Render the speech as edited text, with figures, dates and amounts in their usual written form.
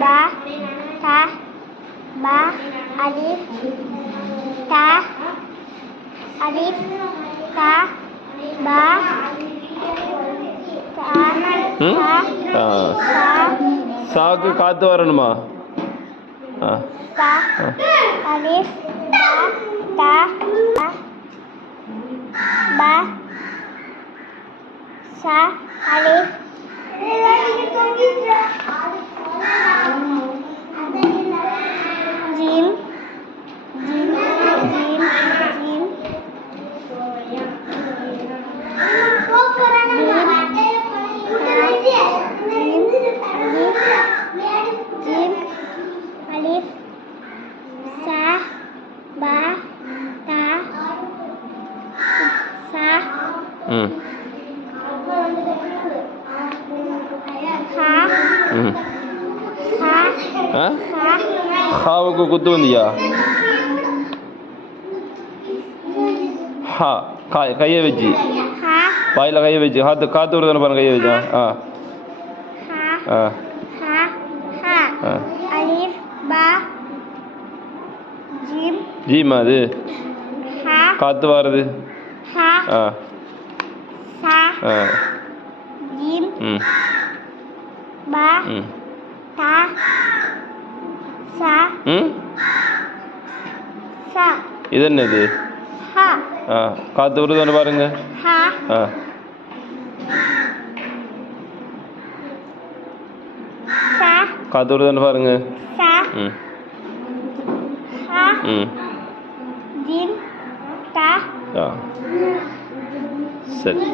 ba ta ba alif ta alif ta ba ta sa சாக்கு காத்து வரணுமா? sa alif ba ta ba sa alif jim jim jim jim jim alif sa ba ta sa ஹாவுக்கு குத்து வந்தியா? ஹா கையை வச்சு வாயில் கையை வச்சு காத்து வருதானே பாருங்க கையை வச்சா alif ba jim ஜீமா அது காத்து வருது sa jim ba ta sa இது என்னது? காத்து வருதானே பாருங்க காத்து வருதானே பாருங்க jim ta சரி